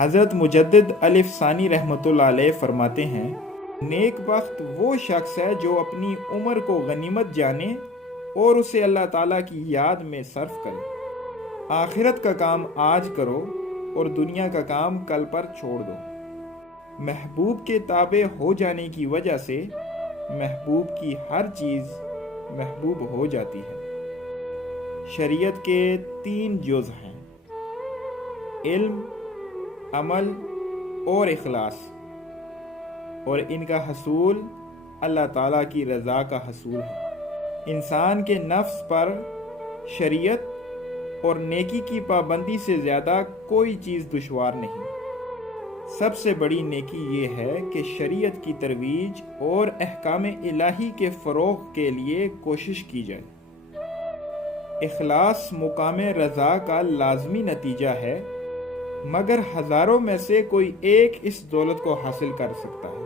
حضرت مجدد الف ثانی رحمۃ اللہ علیہ فرماتے ہیں، نیک بخت وہ شخص ہے جو اپنی عمر کو غنیمت جانے اور اسے اللہ تعالیٰ کی یاد میں صرف کرے۔ آخرت کا کام آج کرو اور دنیا کا کام کل پر چھوڑ دو۔ محبوب کے تابع ہو جانے کی وجہ سے محبوب کی ہر چیز محبوب ہو جاتی ہے۔ شریعت کے 3 جز ہیں: علم، عمل اور اخلاص، اور ان کا حصول اللہ تعالیٰ کی رضا کا حصول ہے۔ انسان کے نفس پر شریعت اور نیکی کی پابندی سے زیادہ کوئی چیز دشوار نہیں۔ سب سے بڑی نیکی یہ ہے کہ شریعت کی ترویج اور احکام الہی کے فروغ کے لیے کوشش کی جائے۔ اخلاص مقام رضا کا لازمی نتیجہ ہے، مگر ہزاروں میں سے کوئی ایک اس دولت کو حاصل کر سکتا ہے۔